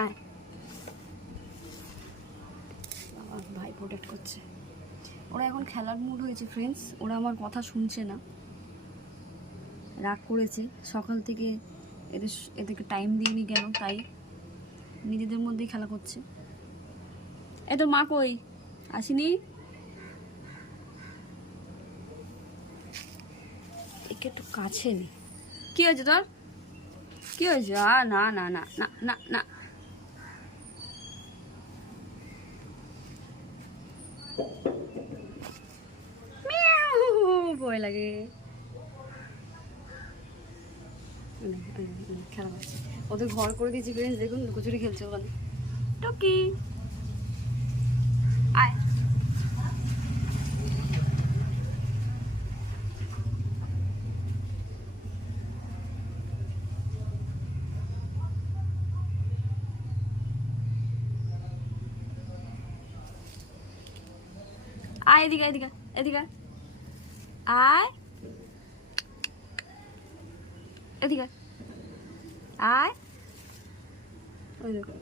আয়, ভাই প্রোটেক্ট করছে। ওরা এখন খেলার মুড হয়েছে ফ্রেন্ডস, ওরা আমার কথা শুনছে না, রাগ করেছে সকাল থেকে, এদেরকে টাইম দিইনি কেন, তাই নিজেদের মধ্যেই খেলা করছে। এই তোর মা কই, আসেনি? একে একটু কাছে নি। কি হয়েছে তোর, কি হয়েছে? না না না না না না, ভয় লাগে। খেলা করছে, ওদের ঘর করে দিয়েছি ফ্রেন্ডস, দেখুন লুকোচুরি খেলছে ওখানে। টকি আয়, আয় এদিকে, এদিকে এদিকে আয়, এদিকে আয়, ওই দেখো